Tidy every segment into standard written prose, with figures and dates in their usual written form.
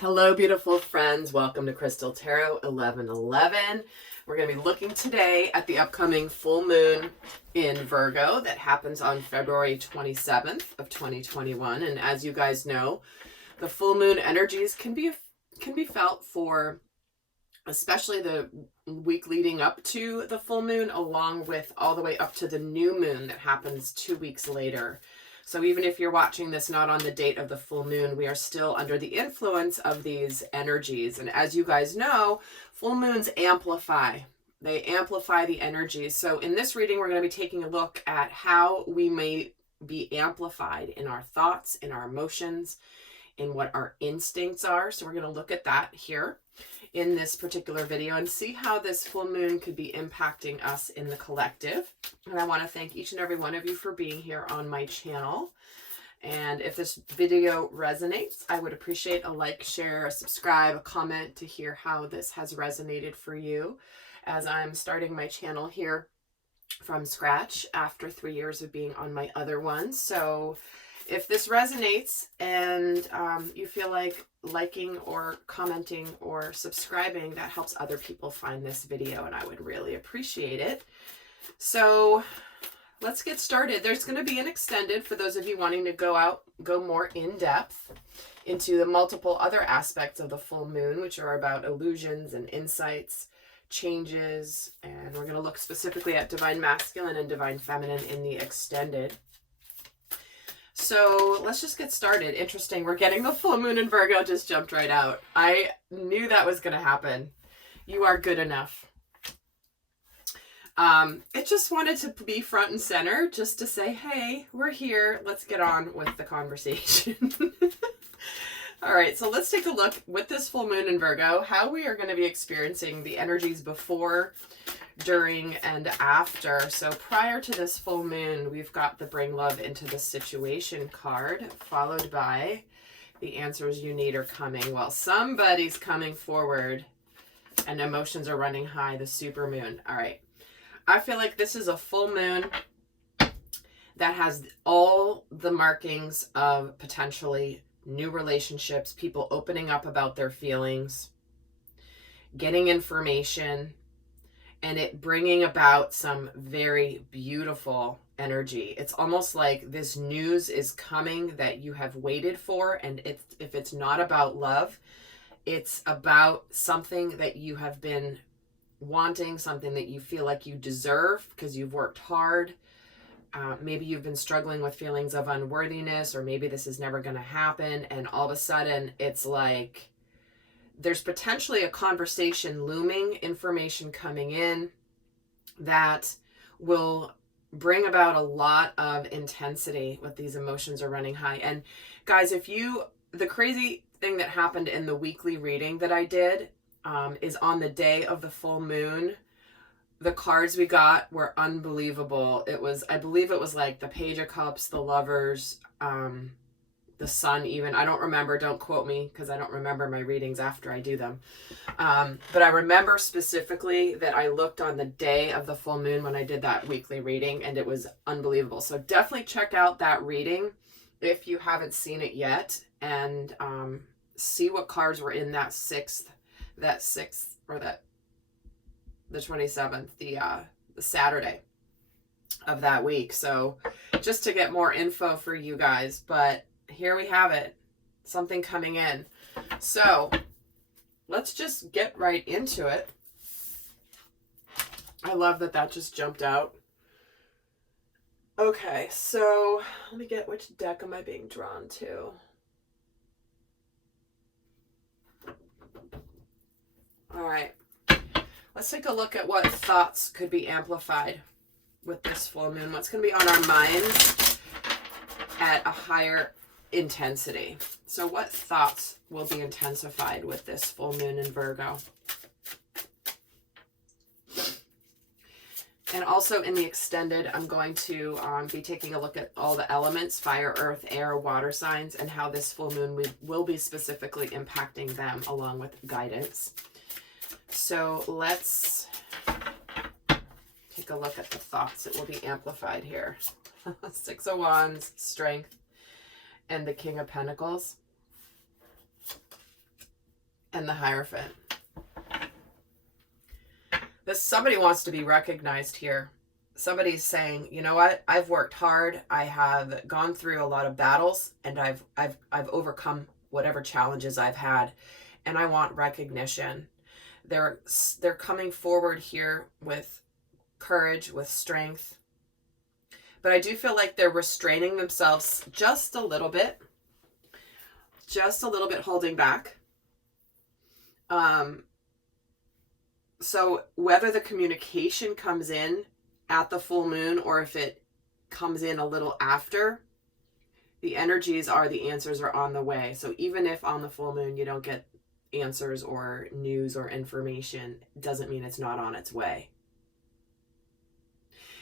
Hello, beautiful friends. Welcome to Crystal Tarot 1111. We're going to be looking today at the upcoming full moon in Virgo that happens on February 27th of 2021. And as you guys know, the full moon energies can be felt for especially the week leading up to the full moon, along with all the way up to the new moon that happens 2 weeks later. So even if you're watching this not on the date of the full moon, we are still under the influence of these energies. And as you guys know, full moons amplify. They amplify the energies. So in this reading, we're going to be taking a look at how we may be amplified in our thoughts, in our emotions, in what our instincts are. So we're going to look at that here in this particular video and see how this full moon could be impacting us in the collective. And I want to thank each and every one of you for being here on my channel. And if this video resonates, I would appreciate a like, share, a subscribe, a comment to hear how this has resonated for you, as I'm starting my channel here from scratch after 3 years of being on my other one. So if this resonates and you feel like liking or commenting or subscribing, that helps other people find this video, and I would really appreciate it. So let's get started. There's going to be an extended for those of you wanting to go more in depth into the multiple other aspects of the full moon, which are about illusions and insights, changes, and we're going to look specifically at divine masculine and divine feminine in the extended. So let's just get started. Interesting. We're getting the full moon in Virgo, just jumped right out. I knew that was going to happen. You are good enough. It just wanted to be front and center, just to say, hey, we're here. Let's get on with the conversation. All right, so let's take a look with this full moon in Virgo, how we are going to be experiencing the energies before, during, and after. So prior to this full moon, we've got the Bring Love into the Situation card, followed by the answers you need are coming. Well, somebody's coming forward and emotions are running high, the super moon. All right. I feel like this is a full moon that has all the markings of potentially new relationships, people opening up about their feelings, getting information, and it bringing about some very beautiful energy. It's almost like this news is coming that you have waited for, and if it's not about love, it's about something that you have been wanting, something that you feel like you deserve because you've worked hard. Maybe you've been struggling with feelings of unworthiness, or maybe this is never going to happen, and all of a sudden it's like there's potentially a conversation looming, information coming in that will bring about a lot of intensity with these emotions are running high. And guys, the crazy thing that happened in the weekly reading that I did is on the day of the full moon, the cards we got were unbelievable. I believe it was like the Page of Cups, the Lovers, the Sun even. I don't remember. Don't quote me because I don't remember my readings after I do them. But I remember specifically that I looked on the day of the full moon when I did that weekly reading, and it was unbelievable. So definitely check out that reading if you haven't seen it yet, and see what cards were in that the 27th, the Saturday of that week. So just to get more info for you guys, but here we have it, something coming in. So let's just get right into it. I love that just jumped out. Okay, so let me get, which deck am I being drawn to? All right. Let's take a look at what thoughts could be amplified with this full moon. What's going to be on our minds at a higher intensity. So what thoughts will be intensified with this full moon in Virgo? And also in the extended, I'm going to be taking a look at all the elements, fire, earth, air, water signs, and how this full moon will be specifically impacting them, along with guidance. So let's take a look at the thoughts that will be amplified here. Six of Wands, Strength, and the King of Pentacles. and the Hierophant. Somebody wants to be recognized here. Somebody's saying, you know what? I've worked hard. I have gone through a lot of battles, and I've overcome whatever challenges I've had, and I want recognition. They're coming forward here with courage, with strength. But I do feel like they're restraining themselves just a little bit, holding back. So whether the communication comes in at the full moon or if it comes in a little after, the energies are the answers are on the way. So even if on the full moon you don't get answers or news or information, it doesn't mean it's not on its way.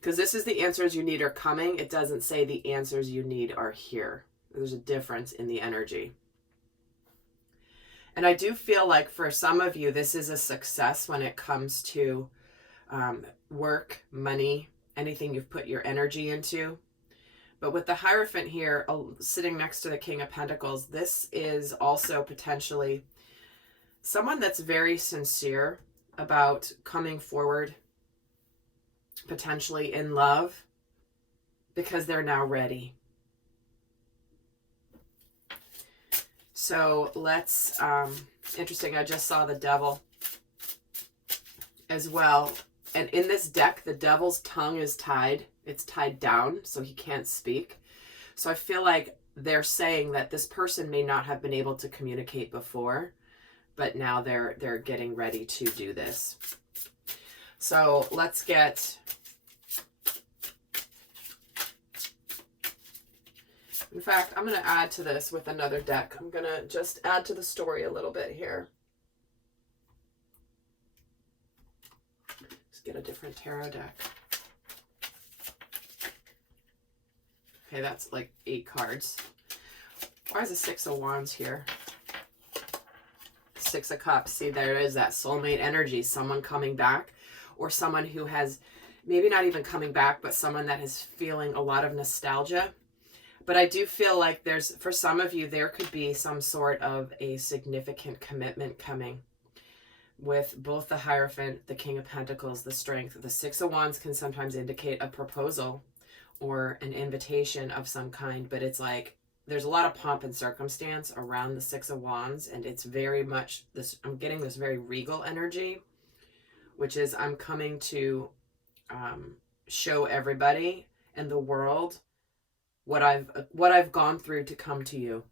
Because this is the answers you need are coming. It doesn't say the answers you need are here. There's a difference in the energy. And I do feel like for some of you, this is a success when it comes to work, money, anything you've put your energy into. But with the Hierophant here, sitting next to the King of Pentacles, this is also potentially someone that's very sincere about coming forward, potentially in love, because they're now ready. So let's, interesting, I just saw the Devil as well. And in this deck, the Devil's tongue is tied. It's tied down, so he can't speak. So I feel like they're saying that this person may not have been able to communicate before, but now they're getting ready to do this. So let's get... In fact, I'm going to add to this with another deck. I'm going to just add to the story a little bit here. Let's get a different tarot deck. Okay, that's like 8 cards. Why is the 6 of Wands here? 6 of Cups. See, there it is, that soulmate energy. Someone coming back, or someone who has, maybe not even coming back, but someone that is feeling a lot of nostalgia. But I do feel like there's, for some of you, there could be some sort of a significant commitment coming with both the Hierophant, the King of Pentacles, the Strength. The 6 of Wands can sometimes indicate a proposal or an invitation of some kind, but it's like there's a lot of pomp and circumstance around the 6 of Wands, and it's very much this, I'm getting this very regal energy, which is I'm coming to show everybody and the world what I've gone through to come to you.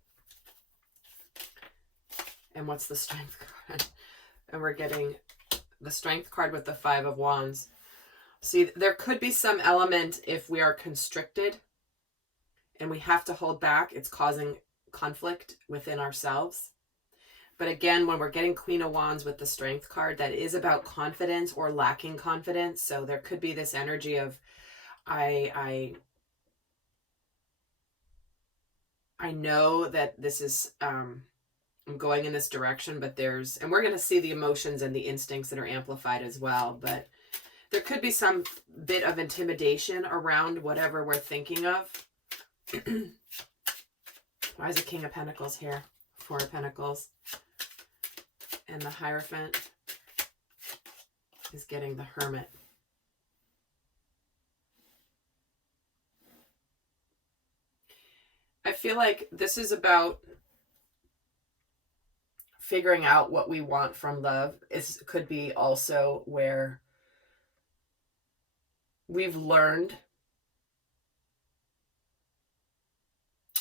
And what's the Strength card? And we're getting the Strength card with the 5 of Wands. See, there could be some element if we are constricted and we have to hold back, it's causing conflict within ourselves. But again, when we're getting Queen of Wands with the Strength card, that is about confidence or lacking confidence. So there could be this energy of I know that this is, I'm going in this direction, but and we're going to see the emotions and the instincts that are amplified as well, but there could be some bit of intimidation around whatever we're thinking of. Why is the King of Pentacles here? 4 of Pentacles. And the Hierophant is getting the Hermit. I feel like this is about figuring out what we want from love. It could be also where we've learned,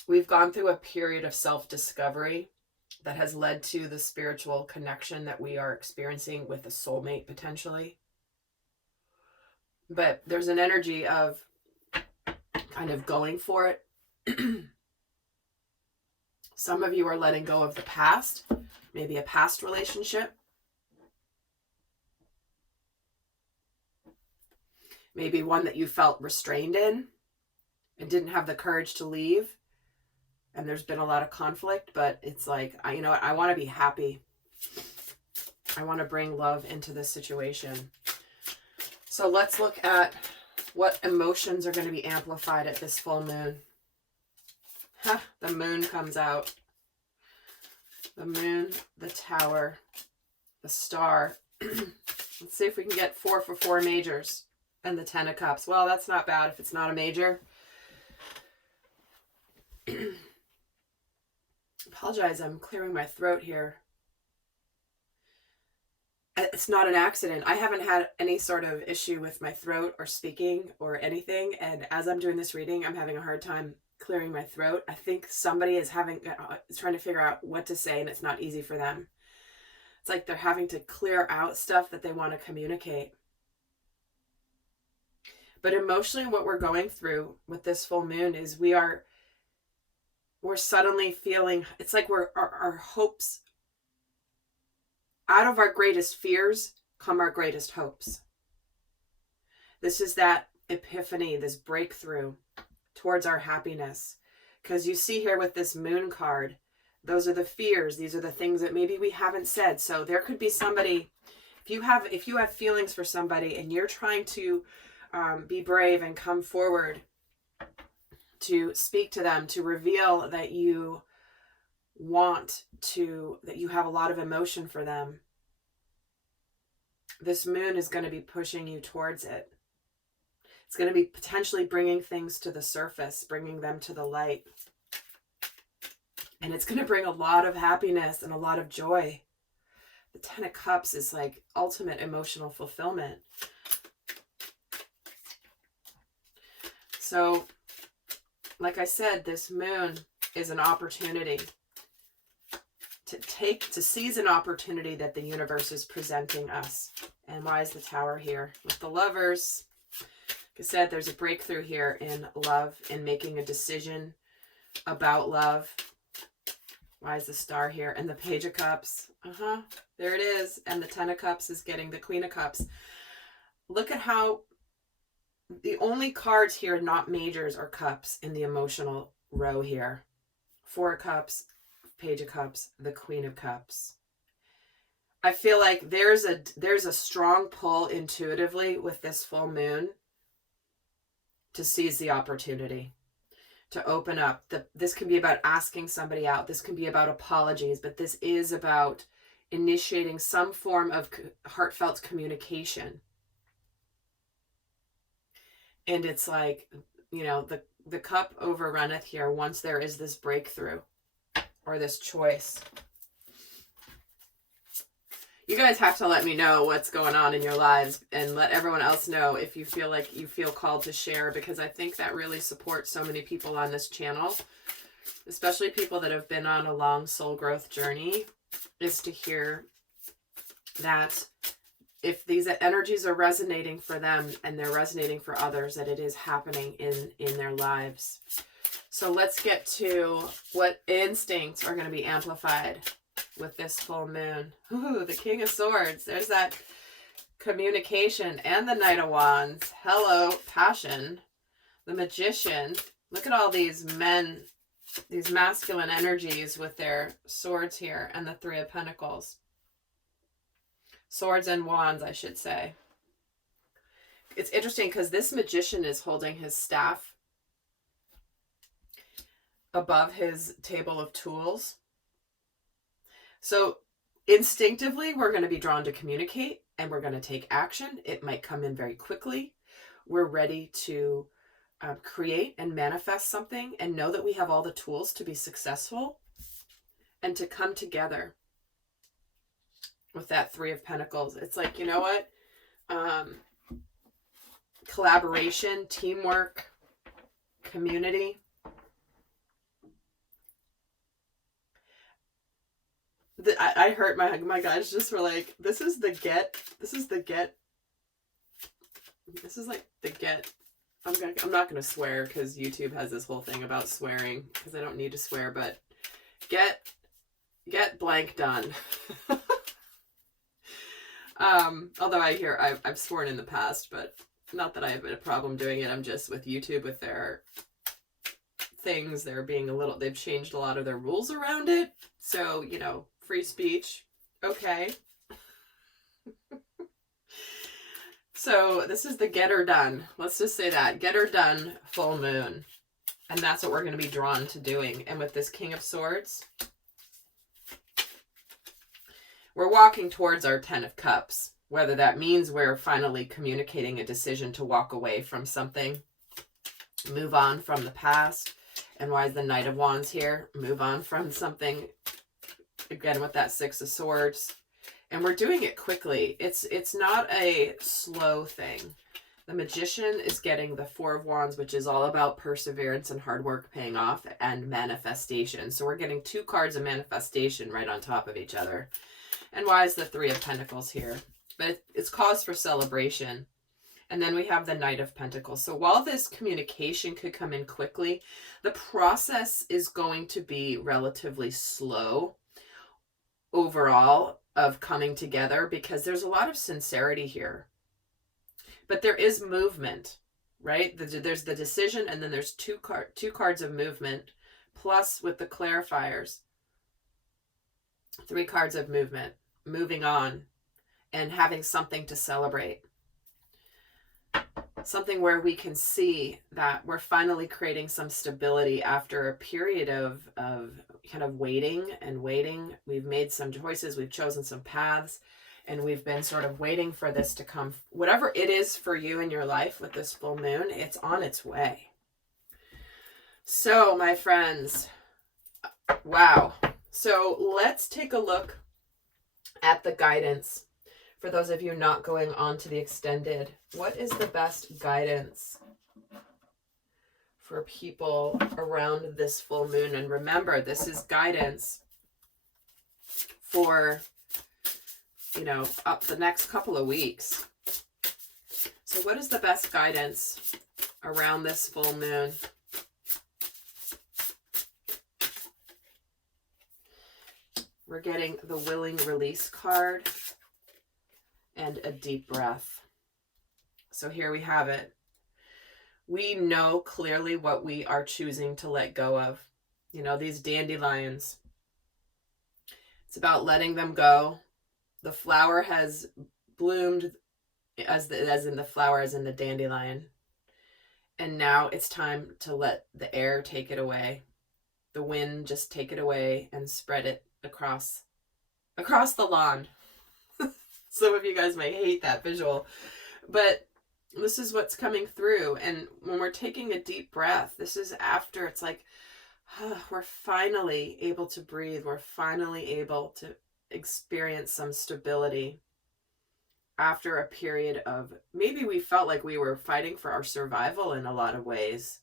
we've gone through a period of self-discovery that has led to the spiritual connection that we are experiencing with a soulmate potentially. But there's an energy of kind of going for it. Some of you are letting go of the past, maybe a past relationship. Maybe one that you felt restrained in and didn't have the courage to leave. And there's been a lot of conflict, but it's like, you know what? I want to be happy. I want to bring love into this situation. So let's look at what emotions are going to be amplified at this full moon. The moon comes out. The moon, the tower, the star. Let's see if we can get 4 for 4 majors. And the 10 of cups. Well, that's not bad if it's not a major. Apologize, I'm clearing my throat here. It's not an accident. I haven't had any sort of issue with my throat or speaking or anything. And as I'm doing this reading, I'm having a hard time clearing my throat. I think somebody is trying to figure out what to say, and it's not easy for them. It's like they're having to clear out stuff that they want to communicate. But emotionally, what we're going through with this full moon is we're suddenly feeling, it's like our hopes, out of our greatest fears come our greatest hopes. This is that epiphany, this breakthrough towards our happiness. Because you see here with this moon card, those are the fears. These are the things that maybe we haven't said. So there could be somebody, if you have feelings for somebody and you're trying to be brave and come forward to speak to them, to reveal that you that you have a lot of emotion for them, this moon is going to be pushing you towards it. It's going to be potentially bringing things to the surface, bringing them to the light. And it's going to bring a lot of happiness and a lot of joy. The 10 of Cups is like ultimate emotional fulfillment. So, like I said, this moon is an opportunity to seize an opportunity that the universe is presenting us. And why is the Tower here? With the Lovers, like I said, there's a breakthrough here in love, in making a decision about love. Why is the Star here? And the Page of Cups. There it is. And the 10 of Cups is getting the Queen of Cups. Look at how the only cards here, not majors, are cups in the emotional row here. 4 of Cups, Page of Cups, the Queen of Cups. I feel like there's a strong pull intuitively with this full moon to seize the opportunity, to open up. This can be about asking somebody out. This can be about apologies, but this is about initiating some form of heartfelt communication. And it's like, you know, the cup overrunneth here once there is this breakthrough or this choice. You guys have to let me know what's going on in your lives and let everyone else know if you feel like you feel called to share, because I think that really supports so many people on this channel, especially people that have been on a long soul growth journey, is to hear that if these energies are resonating for them and they're resonating for others, that it is happening in their lives. So let's get to what instincts are going to be amplified with this full moon. Ooh, the King of Swords. There's that communication, and the Knight of Wands. Hello, passion. The Magician. Look at all these men, these masculine energies with their swords here, and the 3 of Pentacles. Swords and Wands, I should say. It's interesting because this Magician is holding his staff above his table of tools. So instinctively, we're going to be drawn to communicate and we're going to take action. It might come in very quickly. We're ready to create and manifest something and know that we have all the tools to be successful and to come together with that 3 of Pentacles. It's like, you know what? Collaboration, teamwork, community. I heard my guys just were like, this is like the get. I'm not gonna swear because YouTube has this whole thing about swearing because I don't need to swear, but get blank done. Although I've sworn in the past, but not that I have a problem doing it. I'm just with YouTube with their things. They've changed a lot of their rules around it. So, you know, free speech. Okay. So this is the get her done. Let's just say that. Get her done full moon. And that's what we're going to be drawn to doing. And with this King of Swords, we're walking towards our 10 of Cups, whether that means we're finally communicating a decision to walk away from something, move on from the past. And why is the Knight of Wands here? Move on from something, again with that Six of Swords. And we're doing it quickly. It's not a slow thing. The Magician is getting the Four of Wands, which is all about perseverance and hard work paying off, and manifestation. So we're getting 2 cards of manifestation right on top of each other. And why is the Three of Pentacles here? But it's cause for celebration. And then we have the Knight of Pentacles. So while this communication could come in quickly, the process is going to be relatively slow overall of coming together, because there's a lot of sincerity here. But there is movement, right? There's the decision, and then there's two cards of movement, plus with the clarifiers, 3 cards of movement, moving on and having something to celebrate. Something where we can see that we're finally creating some stability after a period of kind of waiting and waiting. We've made some choices, we've chosen some paths, and we've been sort of waiting for this to come. Whatever it is for you in your life with this full moon, it's on its way. So, my friends, wow. So let's take a look at the guidance. For those of you not going on to the extended, what is the best guidance for people around this full moon? And remember, this is guidance for, you know, up the next couple of weeks. So what is the best guidance around this full moon? We're getting the Willing Release card and a deep breath. So here we have it. We know clearly what we are choosing to let go of. You know, these dandelions. It's about letting them go. The flower has bloomed as in the dandelion. And now it's time to let the air take it away. The wind just take it away and spread it across the lawn. Some of you guys may hate that visual, but this is what's coming through. And when we're taking a deep breath, this is after it's like, we're finally able to breathe. We're finally able to experience some stability after a period of, maybe we felt like we were fighting for our survival in a lot of ways.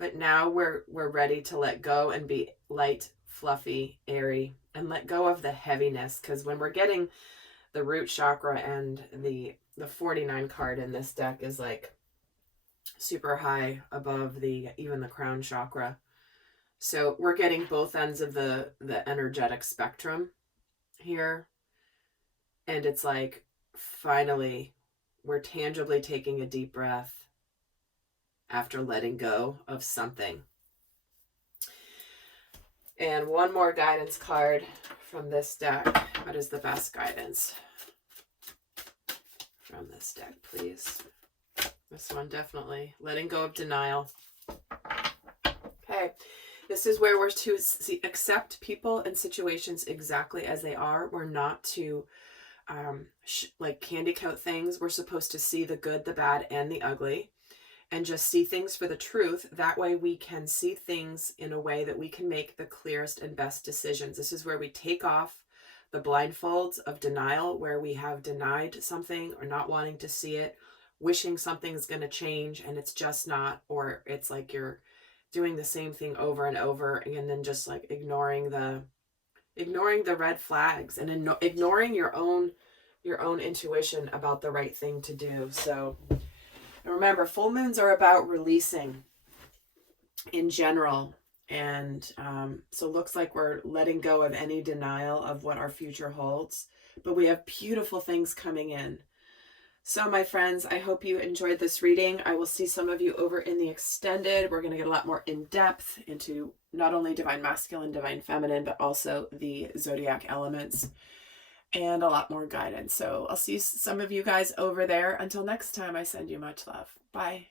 But now we're ready to let go and be light, fluffy, airy, and let go of the heaviness. Because when we're getting the root chakra, and the 49 card in this deck is like super high above even the crown chakra. So we're getting both ends of the energetic spectrum here. And it's like, finally, we're tangibly taking a deep breath after letting go of something. And one more guidance card from this deck. What is the best guidance from this deck, please? This one, definitely. Letting go of denial. Okay. This is where we're to accept people and situations exactly as they are. We're not to like candy coat things. We're supposed to see the good, the bad, and the ugly, and just see things for the truth. That way we can see things in a way that we can make the clearest and best decisions. This is where we take off the blindfolds of denial, where we have denied something or not wanting to see it, wishing something's going to change and it's just not, or it's like you're doing the same thing over and over, and then just like ignoring the red flags, and ignoring your own intuition about the right thing to do. So, and remember, full moons are about releasing in general. And so it looks like we're letting go of any denial of what our future holds. But we have beautiful things coming in. So my friends, I hope you enjoyed this reading. I will see some of you over in the extended. We're going to get a lot more in depth into not only divine masculine, divine feminine, but also the zodiac elements, and a lot more guidance. So I'll see some of you guys over there. Until next time, I send you much love. Bye.